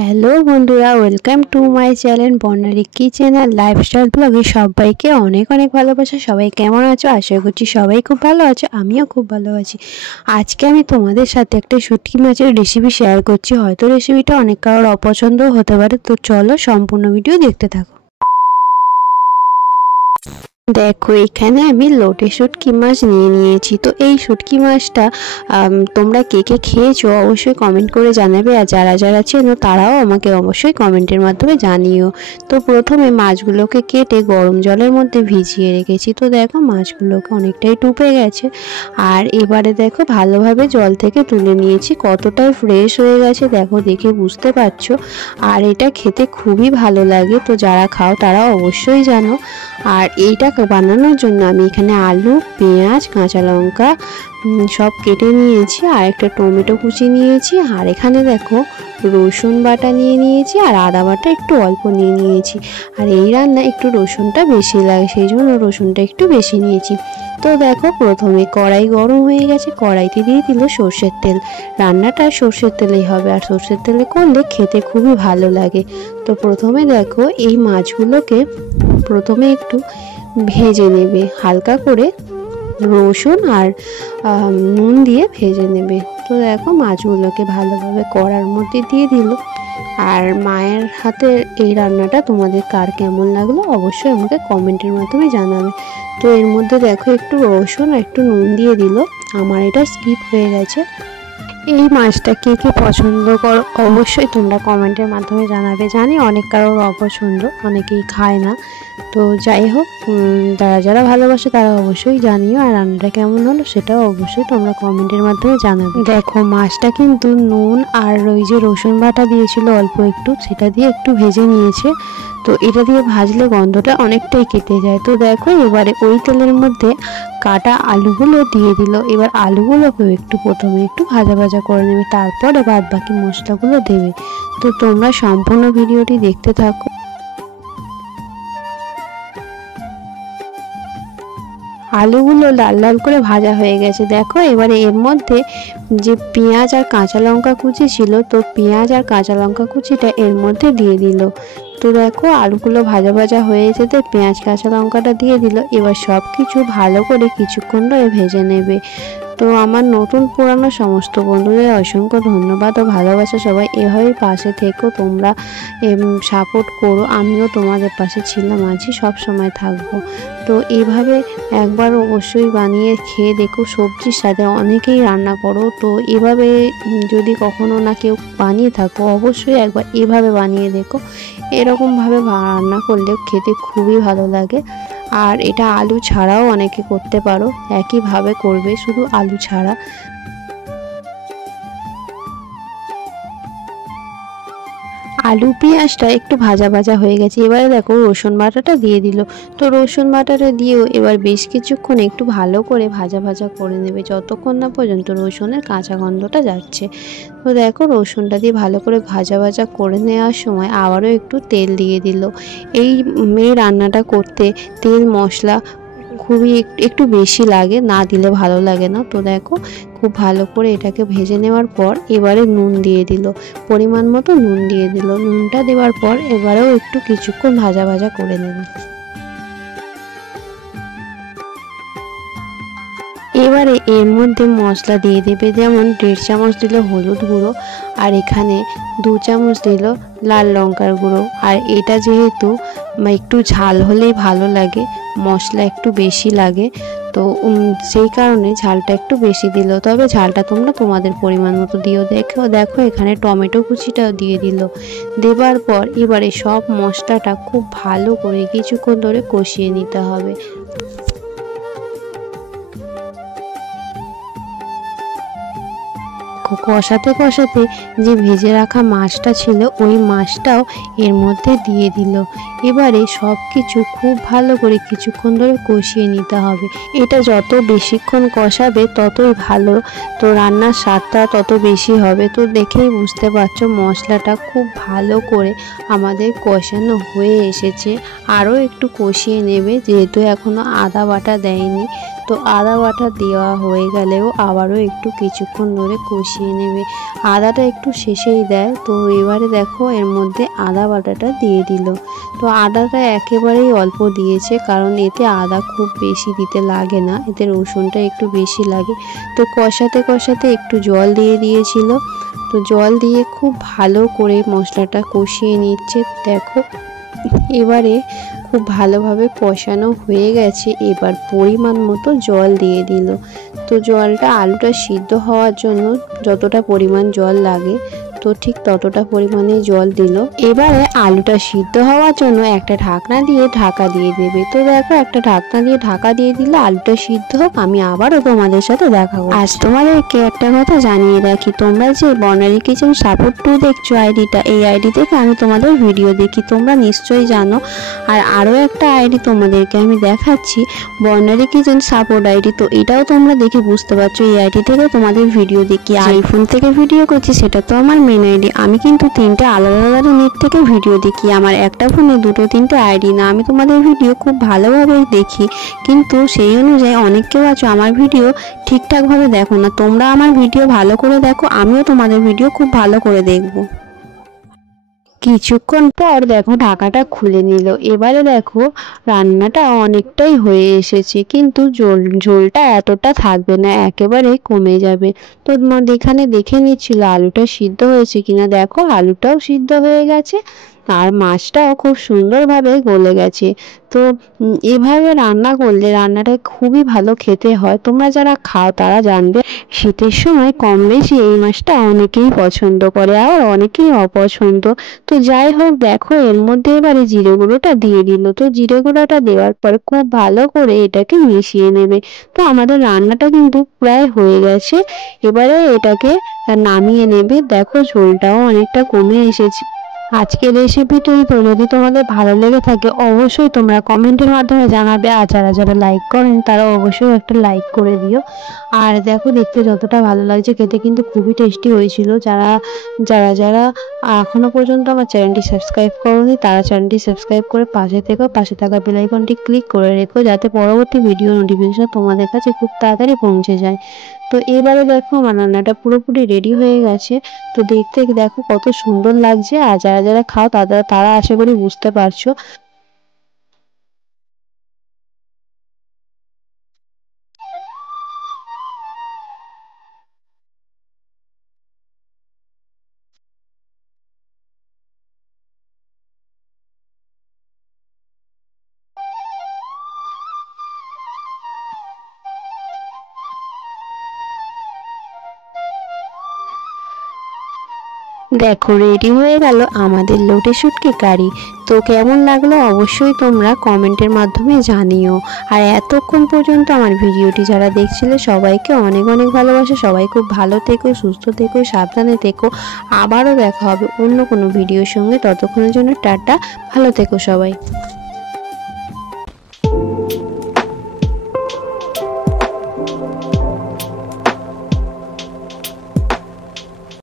Hello বন্ধুরা, welcome to my channel Barnali kitchen আর lifestyle ব্লগে সবাইকে অনেক অনেক ভালোবাসা। সবাই কেমন আছো? আশা করছি সবাই খুব ভালো আছো, আমিও খুব ভালো আছি। আজকে আমি তোমাদের সাথে একটা শুটকি মাছের রেসিপি শেয়ার করছি। হয়তো রেসিপিটা অনেক কারোর অপছন্দও হতে পারে, তো চলো সম্পূর্ণ ভিডিও দেখতে থাকো। দেখো, এখানে আমি লোটে শুটকি মাছ নিয়ে নিয়েছি। তো এই শুটকি মাছটা তোমরা কে কে খেয়েছো অবশ্যই কমেন্ট করে জানাবে, আর যারা যারা চেনো তারাও আমাকে অবশ্যই কমেন্টের মাধ্যমে জানিও। তো প্রথমে মাছগুলোকে কেটে গরম জলের মধ্যে ভিজিয়ে রেখেছি। তো দেখো মাছগুলোকে অনেকটাই ডুবে গেছে, আর এবারে দেখো ভালোভাবে জল থেকে তুলে নিয়েছি। কতটাই ফ্রেশ হয়ে গেছে দেখো, দেখে বুঝতে পারছো। আর এটা খেতে খুবই ভালো লাগে, তো যারা খাও তারা অবশ্যই জানো। আর এইটা বানানোর জন্য আমি এখানে আলু, পেঁয়াজ, কাঁচা লঙ্কা সব কেটে নিয়েছি, আর একটা টমেটো কুচি নিয়েছি, আর এখানে দেখো রসুন বাটা নিয়ে নিয়েছি, আর আদা বাটা একটু অল্প নিয়ে নিয়েছি। আর এই রান্না একটু রসুনটা বেশি লাগে, সেই জন্য রসুনটা একটু বেশি নিয়েছি। তো দেখো প্রথমে কড়াই গরম হয়ে গেছে, কড়াইতে দিয়ে দিল সর্ষের তেল। রান্নাটা সর্ষের তেলেই হবে, আর সর্ষের তেলে করলে খেতে খুবই ভালো লাগে। তো প্রথমে দেখো এই মাছগুলোকে প্রথমে একটু ভেজে নেবে হালকা করে, রসুন আর নুন দিয়ে ভেজে নেবে। তো দেখো মাছগুলোকে ভালোভাবে কড়ার মধ্যে দিয়ে দিল। আর মায়ের হাতের এই রান্নাটা তোমাদের কার কেমন লাগলো অবশ্যই আমাকে কমেন্টের মাধ্যমে জানাবে। তো এর মধ্যে দেখো একটু রসুন আর একটু নুন দিয়ে দিল, আমার এটা স্কিপ হয়ে গেছে। এই মাছটা কে কে পছন্দ করো অবশ্যই তোমরা কমেন্টের মাধ্যমে জানাবে। জানি অনেক কারোর অপছন্দ, অনেকেই খায় না। তো যাই হোক, যারা যারা ভালোবাসে তারা অবশ্যই জানিও, আর রান্নাটা কেমন হলো সেটাও অবশ্যই তোমরা কমেন্টের মাধ্যমে জানাবে। দেখো মাছটা কিন্তু নুন আর ওই যে রসুন বাটা দিয়েছিল অল্প একটু, সেটা দিয়ে একটু ভেজে নিয়েছে। তো এটা দিয়ে ভাজলে গন্ধটা অনেকটাই কেটে যায়। তো দেখো এবারে ওই তেলের মধ্যে কাটা আলুগুলো দিয়ে দিল। এবার আলুগুলোকেও একটু প্রথমে একটু ভাজা ভাজা করে নেবে, তারপরে বাদ বাকি মশলাগুলো দেবে। তো তোমরা সম্পূর্ণ ভিডিওটি দেখতে থাকো। আলুগুলো লাল লাল করে ভাজা হয়ে গেছে দেখো। এবারে এর মধ্যে যে পেঁয়াজ আর কাঁচা লঙ্কা কুচি ছিল, তো পেঁয়াজ আর কাঁচা লঙ্কা কুচিটা এর মধ্যে দিয়ে দিল। তো দেখো আলুগুলো ভাজা ভাজা হয়ে যেতে পেঁয়াজ কাঁচা লঙ্কাটা দিয়ে দিল। এবার সব কিছু ভালো করে কিছুক্ষণ ধরে ভেজে নেবে। তো আমার নতুন পুরানো সমস্ত বন্ধুদের অসংখ্য ধন্যবাদ ও ভালোবাসা। সবাই এভাবেই পাশে থেকো, তোমরা সাপোর্ট করো। আমিও তোমাদের পাশে ছিলাম, আছি, সব সময় থাকবো। তো এইভাবে একবার অবশ্যই বানিয়ে খেয়ে দেখো। সবজির সাথে অনেকেই রান্না করো, তো এভাবে যদি কখনো না কেউ বানিয়ে থাকো অবশ্যই একবার এভাবে বানিয়ে দেখো। এরকমভাবে রান্না করলে খেতে খুবই ভালো লাগে। আর এটা আলু ছাড়াও অনেকে করতে পারো, একইভাবে করবে শুধু আলু ছাড়া। আলু পেঁয়াজটা একটু ভাজা ভাজা হয়ে গেছে। এবারে দেখো রসুন বাটাটা দিয়ে দিল। তো রসুন বাটাটা দিয়েও এবার বেশ কিছুক্ষণ একটু ভালো করে ভাজা ভাজা করে নেবে, যতক্ষণ না পর্যন্ত রসুনের কাঁচা গন্ধটা যাচ্ছে। তো দেখো রসুনটা দিয়ে ভালো করে ভাজা ভাজা করে নেওয়ার সময় আবারও একটু তেল দিয়ে দিল। এই রান্নাটা করতে তেল মশলা খুবই একটু বেশি লাগে, না দিলে ভালো লাগে না। তো দেখো খুব ভালো করে এটাকে ভেজে নেওয়ার পর এবারে নুন দিয়ে দিল, পরিমাণ মতো নুন দিয়ে দিল। নুনটা দেওয়ার পর এবারেও একটু কিছুক্ষণ ভাজা ভাজা করে নেবে। এবারে এর মধ্যে মশলা দিয়ে দেবে, যেমন 1.5 চামচ দিল হলুদ গুঁড়ো, আর এখানে 2 চামচ দিল লাল লঙ্কার গুঁড়ো। আর এটা যেহেতু একটু ঝাল হলেই ভালো লাগে, মশলা একটু বেশি লাগে, তো সেই কারণে ঝালটা একটু বেশি দিল। তবে ঝালটা তোমরা তোমাদের পরিমাণ মতো দিও। দেখো এখানে টমেটো কুচিটাও দিয়ে দিল। দেবার পর এবারে সব মশলাটা খুব ভালো করে কিছুক্ষণ ধরে কষিয়ে নিতে হবে। কষাতে কষাতে যে ভেজে রাখা মাছটা ছিল ওই মাছটাও এর মধ্যে দিয়ে দিল। এবারে সব কিছু খুব ভালো করে কিছুক্ষণ ধরে কষিয়ে নিতে হবে। এটা যত বেশিক্ষণ কষাবে ততই ভালো, তো রান্নার স্বাদটা তত বেশি হবে। তো দেখেই বুঝতে পারছো মশলাটা খুব ভালো করে আমাদের কষানো হয়ে এসেছে। আরও একটু কষিয়ে নেবে, যেহেতু এখনও আদা বাটা দেয়নি। তো আদা বাটা দেওয়া হয়ে গেলেও আবারও একটু কিছুক্ষণ ধরে কষিয়ে নেবে। আদাটা একটু শেষেই দেয়। তো এবারে দেখো এর মধ্যে আদা বাটাটা দিয়ে দিল। তো আদাটা একেবারেই অল্প দিয়েছে, কারণ এতে আদা খুব বেশি দিতে লাগে না, এতে রসুনটা একটু বেশি লাগে। তো কষাতে কষাতে একটু জল দিয়ে দিয়েছিল। তো জল দিয়ে খুব ভালো করে মশলাটা কষিয়ে নিচ্ছে। দেখো এবারে খুব ভালোভাবে কষানো হয়ে গেছে, এবার পরিমাণ মতো জল দিয়ে দিল। তো জলটা আলুটা সিদ্ধ হওয়ার জন্য যতটা পরিমাণ জল লাগে তো ঠিক ততটা পরিমাণে জল দিল। এবারে আলুটা সিদ্ধ হওয়ার জন্য একটা ঢাকনা দিয়ে ঢাকা দিয়ে দেবে। তো দেখো একটা ঢাকনা দিয়ে ঢাকা দিয়ে দিলে আলুটা সিদ্ধ হোক, আমি আবারও তোমাদের সাথে দেখা করব। আজ তোমাদেরকে একটা কথা জানিয়ে রাখি, তোমরা যে বর্ণালী কিচেন সাপোর্ট 2 দেখছো আইডিটা, এই আইডি থেকে আমি তোমাদের ভিডিও দেখি, তোমরা নিশ্চয়ই জানো। আর আরও একটা আইডি তোমাদেরকে আমি দেখাচ্ছি, বর্ণালী কিচেন সাপোর্ট আইডি। তো এটাও তোমরা দেখে বুঝতে পারছো এই আইডি থেকে তোমাদের ভিডিও দেখি। আইফোন থেকে ভিডিও করছি সেটা তো আমার মেন আইডি। আমি কিন্তু 3টে আলাদা আলাদা নেট থেকে ভিডিও দেখি, আমার একটা ফোনে 2-3টে আইডি না। আমি তোমাদের ভিডিও খুব ভালোভাবেই দেখি, কিন্তু সেই অনুযায়ী অনেক কেউ আছো আমার ভিডিও ঠিকঠাকভাবে দেখো না। তোমরা আমার ভিডিও ভালো করে দেখো, আমিও তোমাদের ভিডিও খুব ভালো করে দেখবো। কিছুক্ষণ পর দেখো ঢাকাটা খুলে নিল। এবারে দেখো রান্নাটা অনেকটাই হয়ে এসেছে, কিন্তু ঝোলটা এতটা থাকবে না, একেবারে কমে যাবে। তো এখানে দেখে নিচ্ছিল আলুটা সিদ্ধ হয়েছে কিনা। দেখো আলুটাও সিদ্ধ হয়ে গেছে, আর মাছটাও খুব সুন্দরভাবে গলে গেছে। তো এভাবে রান্না করলে রান্নাটা খুবই ভালো খেতে হয়। তোমরা যারা খাও তারা জানবে। শীতের সময় কম বেশি এই মাছটা অনেকেই পছন্দ করে, আর অনেকেই অপছন্দ। তো যাই হোক, দেখো এর মধ্যে এবারে জিরে গুঁড়োটা দিয়ে দিল। তো জিরে গুঁড়োটা দেওয়ার পরে খুব ভালো করে এটাকে মিশিয়ে নেবে। তো আমাদের রান্নাটা কিন্তু প্রায় হয়ে গেছে, এবারে এটাকে নামিয়ে নেবে। দেখো ঝোলটাও অনেকটা কমে এসেছে। আজকের রেসিপিটি যদি তোমাদের ভালো লেগে থাকে অবশ্যই তোমরা কমেন্টের মাধ্যমে জানাবে, আর যারা যারা লাইক করেন তারা অবশ্যই একটা লাইক করে দিও। আর দেখো দেখতে যতটা ভালো লাগছে, খেতে কিন্তু খুবই টেস্টি হয়েছিল। যারা যারা যারা এখনো পর্যন্ত আমার চ্যানেলটি সাবস্ক্রাইব করোনি তারা চ্যানেলটি সাবস্ক্রাইব করে পাশে থেকো, পাশে থাকা বেল আইকনটি ক্লিক করে রেখো, যাতে পরবর্তী ভিডিও নোটিফিকেশন তোমাদের কাছে খুব তাড়াতাড়ি পৌঁছে যায়। তো এবারে দেখো আমার রান্নাটা পুরোপুরি রেডি হয়ে গেছে। তো দেখতে দেখো কত সুন্দর লাগছে, আর যারা যারা খাও তারা আশা করি বুঝতে পারছো। দেখো রেডি হয়ে গেল আমাদের লোটে শুটকি কারি। তো কেমন লাগলো অবশ্যই তোমরা কমেন্টের মাধ্যমে জানিও। আর এতক্ষণ পর্যন্ত আমার ভিডিওটি যারা দেখছিলে সবাইকে অনেক অনেক ভালোবাসা। সবাই খুব ভালো থেকো, সুস্থ থেকো, সাবধানে থেকো। আবারও দেখা হবে অন্য কোনো ভিডিওর সঙ্গে, ততক্ষণের জন্য টাটা, ভালো থেকো সবাই।